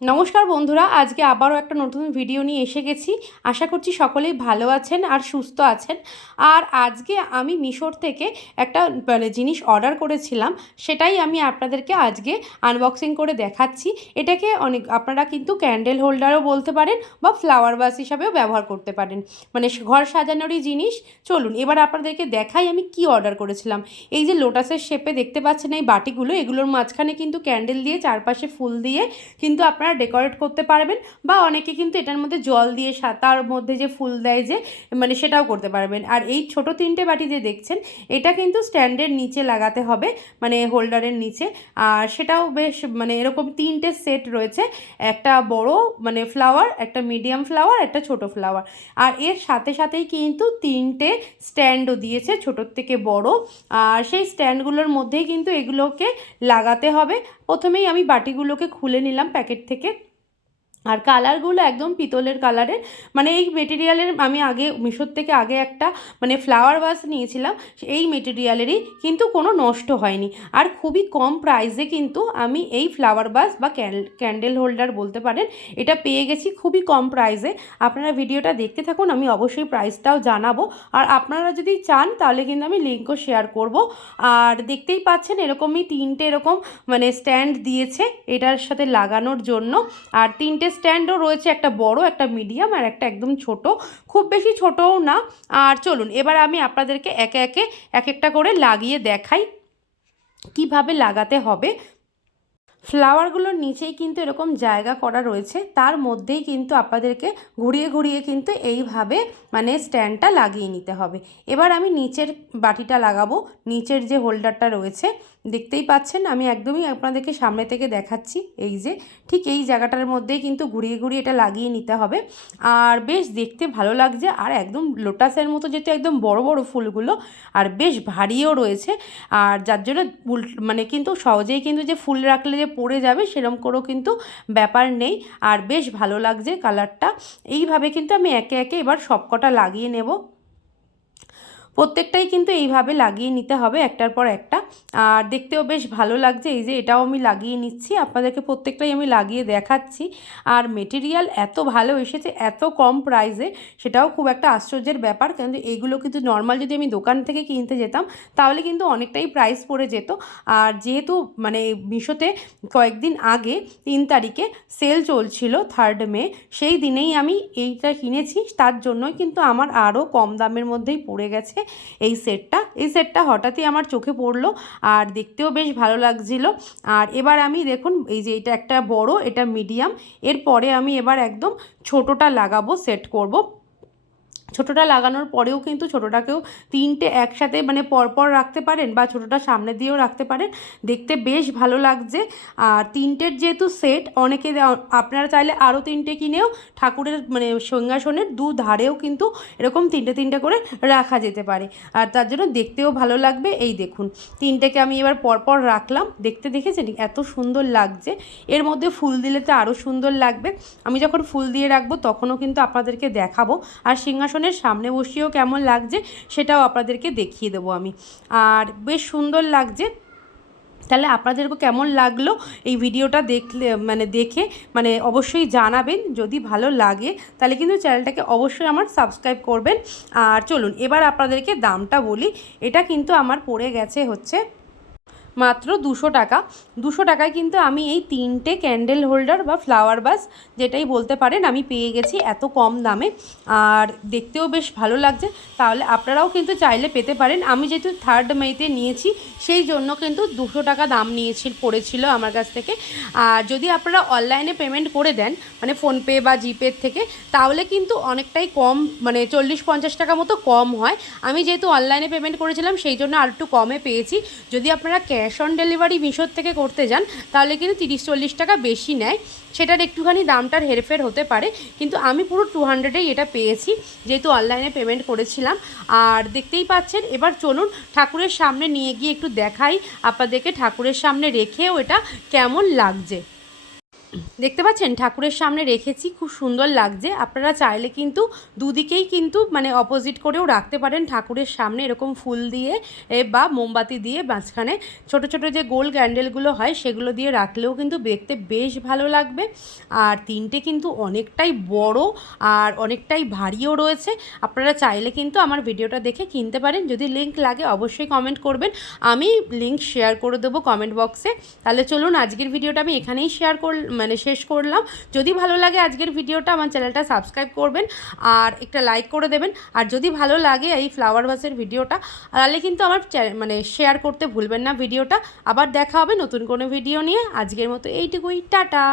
নমস্কার বন্ধুরা, আজকে আবারও একটা নতুন ভিডিও নিয়ে এসে গেছি। আশা করছি সকলেই ভালো আছেন আর সুস্থ আছেন। আর আজকে আমি মিশোর থেকে একটা জিনিস অর্ডার করেছিলাম, সেটাই আমি আপনাদেরকে আজকে আনবক্সিং করে দেখাচ্ছি। এটাকে আপনারা কিন্তু ক্যান্ডেল হোল্ডারও বলতে পারেন বা ফ্লাওয়ার ভাস হিসাবেও ব্যবহার করতে পারেন, ঘর সাজানোরই জিনিস। চলুন এবার আপনাদেরকে দেখাই আমি কি অর্ডার করেছিলাম। এই যে লোটাসের শেপে দেখতে পাচ্ছেন এই বাটিগুলো, এগুলোর মাঝখানে কিন্তু ক্যান্ডেল দিয়ে চারপাশে ফুল দিয়ে কিন্তু আপনারা ডেকোরেট করতে পারবেন, বা অনেকে কিন্তু এটার মধ্যে জল দিয়ে তার মধ্যে যে ফুল দেয় যে সেটাও করতে পারবেন। আর এই ছোট তিনটে বাটি যে দেখছেন, এটা কিন্তু স্ট্যান্ডের নিচে লাগাতে হবে, হোল্ডারের নিচে। আর সেটাও বেশ এরকম তিনটে সেট রয়েছে, একটা বড় ফ্লাওয়ার, একটা মিডিয়াম ফ্লাওয়ার, একটা ছোট ফ্লাওয়ার। আর এর সাথে সাথেই কিন্তু তিনটে স্ট্যান্ডও দিয়েছে, ছোটোর থেকে বড়। আর সেই স্ট্যান্ডগুলোর মধ্যেই কিন্তু এগুলোকে লাগাতে হবে। প্রথমেই আমি বাটিগুলোকে খুলে নিলাম প্যাকেট থেকে। আর কালারগুলো একদম পিতলের কালারের, এই মেটেরিয়ালের আমি আগে মিশোর থেকে আগে একটা ফ্লাওয়ার ভাস নিয়েছিলাম, এই মেটেরিয়ালেরই, কিন্তু কোনো নষ্ট হয়নি। আর খুবই কম প্রাইসে কিন্তু আমি এই ফ্লাওয়ার ভাস বা ক্যান্ডেল হোল্ডার বলতে পারেন, এটা পেয়ে গেছি খুবই কম প্রাইসে। আপনারা ভিডিওটা দেখতে থাকুন, আমি অবশ্যই প্রাইসটাও জানাবো। আর আপনারা যদি চান তাহলে কিন্তু আমি লিঙ্কও শেয়ার করব। আর দেখতেই পাচ্ছেন এরকমই তিনটে এরকম স্ট্যান্ড দিয়েছে এটার সাথে লাগানোর জন্য। আর তিনটে স্ট্যান্ডও রয়েছে, একটা বড়, একটা মিডিয়াম, আর একটা একদম ছোট, খুব বেশি ছোটও না। আর চলুন এবার আমি আপনাদেরকে একে একে এক একটা করে লাগিয়ে দেখাই কিভাবে লাগাতে হবে। ফ্লাওয়ারগুলোর নিচেই কিন্তু এরকম জায়গা করা রয়েছে, তার মধ্যেই কিন্তু আপনাদেরকে ঘুরিয়ে ঘুরিয়ে কিন্তু এইভাবে স্ট্যান্ডটা লাগিয়ে নিতে হবে। এবার আমি নিচের বাটিটা লাগাবো, নিচের যে হোল্ডারটা রয়েছে দেখতেই পাচ্ছেন, আমি একদমই আপনাদেরকে সামনে থেকে দেখাচ্ছি। এই যে ঠিক এই জায়গাটার মধ্যেই কিন্তু ঘুরিয়ে ঘুরিয়ে এটা লাগিয়ে নিতে হবে। আর বেশ দেখতে ভালো লাগছে, আর একদম লোটাসের মতো যেহেতু একদম বড় বড় ফুলগুলো, আর বেশ ভারীও রয়েছে। আর যার জন্য কিন্তু সহজেই কিন্তু যে ফুল রাখলে যে পড়ে যাবে সেরকম করেও কিন্তু ব্যাপার নেই। আর বেশ ভালো লাগছে কালারটা। এইভাবে কিন্তু আমি একে একে এবার সবকটা লাগিয়ে নেব। প্রত্যেকটাই কিন্তু এইভাবে লাগিয়ে নিতে হবে একটার পর একটা। আর দেখতেও বেশ ভালো লাগছে। এই যে এটাও আমি লাগিয়ে নিচ্ছি, আপনাদেরকে প্রত্যেকটাই আমি লাগিয়ে দেখাচ্ছি। আর মেটেরিয়াল এত ভালো এসেছে এত কম প্রাইসে, সেটাও খুব একটা আশ্চর্যের ব্যাপার। কিন্তু এইগুলো কিন্তু নর্মাল যদি আমি দোকান থেকে কিনতে যেতাম তাহলে কিন্তু অনেকটাই প্রাইস পড়ে যেত। আর যেহেতু মিশোতে কয়েকদিন আগে 3 তারিখে সেল চলছিল, 3 মে, সেই দিনেই আমি এইটা কিনেছি, তার জন্যই কিন্তু আমার আরও কম দামের মধ্যেই পড়ে গেছে এই সেটটা হঠাৎই আমার চোখে পড়লো, আর দেখতেও বেশ ভালো লাগছিল। আর এবার আমি দেখুন, এই যে এটা একটা বড়, এটা মিডিয়াম, এরপরে আমি এবার একদম ছোটোটা লাগাবো, সেট করব। ছোটোটা লাগানোর পরেও কিন্তু ছোটোটাকেও তিনটে একসাথে পরপর রাখতে পারেন, বা ছোটোটা সামনে দিয়েও রাখতে পারেন, দেখতে বেশ ভালো লাগছে। আর তিনটের যেহেতু সেট, অনেকে আপনারা চাইলে আরও তিনটে কিনেও ঠাকুরের সিংহাসনের দু ধারেও কিন্তু এরকম তিনটে তিনটে করে রাখা যেতে পারে, আর তার জন্য দেখতেও ভালো লাগবে। এই দেখুন তিনটেকে আমি এবার পরপর রাখলাম, দেখতে দেখেছেন এত সুন্দর লাগছে। এর মধ্যে ফুল দিলে তো আরও সুন্দর লাগবে। আমি যখন ফুল দিয়ে রাখবো তখনও কিন্তু আপনাদেরকে দেখাবো, আর সিংহাসনের সামনে বসিয়েও কেমন লাগছে সেটাও আপনাদেরকে দেখিয়ে দেবো আমি। আর বেশ সুন্দর লাগছে। তাহলে আপনাদেরকে কেমন লাগলো এই ভিডিওটা দেখে অবশ্যই জানাবেন। যদি ভালো লাগে তাহলে কিন্তু চ্যানেলটাকে অবশ্যই আমার সাবস্ক্রাইব করবেন। আর চলুন এবার আপনাদেরকে দামটা বলি। এটা কিন্তু আমার পড়ে গেছে হচ্ছে মাত্র 200 টাকা। 200 টাকায় কিন্তু আমি এই তিনটে ক্যান্ডেল হোল্ডার বা ফ্লাওয়ার ভাস যেটাই বলতে পারেন আমি পেয়ে গেছি এত কম দামে। আর দেখতেও বেশ ভালো লাগছে। তাহলে আপনারাও কিন্তু চাইলে পেতে পারেন। আমি যেহেতু 3 মেতে নিয়েছি সেই জন্য কিন্তু 200 টাকা দাম পড়েছিল আমার কাছ থেকে। আর যদি আপনারা অনলাইনে পেমেন্ট করে দেন, ফোনপে বা জিপে থেকে, তাহলে কিন্তু অনেকটাই কম, 40-50 টাকা মতো কম হয়। আমি যেহেতু অনলাইনে পেমেন্ট করেছিলাম সেই জন্য আর একটু কমে পেয়েছি। যদি আপনারা ক্যাশ অন ডেলিভারি মিশোর থেকে করতে যান তাহলে কিন্তু 30-40 টাকা বেশি নেয়, সেটার একটুখানি দামটার হেরফের হতে পারে। কিন্তু আমি পুরো 200-এই এটা পেয়েছি যেহেতু অনলাইনে পেমেন্ট করেছিলাম। আর দেখতেই পাচ্ছেন, এবার চলুন ঠাকুরের সামনে নিয়ে গিয়ে একটু দেখাই আপনাদেরকে ঠাকুরের সামনে রেখেও এটা কেমন লাগছে। দেখতে পাচ্ছেন ঠাকুরের সামনে রেখেছি, খুব সুন্দর লাগছে। আপনারা চাইলে কিন্তু দুদিকেই কিন্তু মানে অপোজিট করেও রাখতে পারেন ঠাকুরের সামনে, এরকম ফুল দিয়ে বা মোমবাতি দিয়ে মাঝখানে ছোট ছোট যে গোল ক্যান্ডেলগুলো হয় সেগুলো দিয়ে রাখলেও কিন্তু দেখতে বেশ ভালো লাগবে। আর তিনটে কিন্তু অনেকটাই বড় আর অনেকটাই ভারীও রয়েছে। আপনারা চাইলে কিন্তু আমার ভিডিওটা দেখে কিনতে পারেন। যদি লিঙ্ক লাগে অবশ্যই কমেন্ট করবেন, আমি লিঙ্ক শেয়ার করে দেবো কমেন্ট বক্সে। তাহলে চলুন আজকের ভিডিওটা আমি এখানেই শেষ করলাম। যদি ভালো লাগে আজকের ভিডিওটা, আমার চ্যানেলটা সাবস্ক্রাইব করবেন আর একটা লাইক করে দেবেন। আর যদি ভালো লাগে এই ফ্লাওয়ার ভাসের ভিডিওটা, তাহলে কিন্তু আমার শেয়ার করতে ভুলবেন না ভিডিওটা। আবার দেখা হবে নতুন কোনো ভিডিও নিয়ে। আজকের মতো এইটুকুই, টাটা।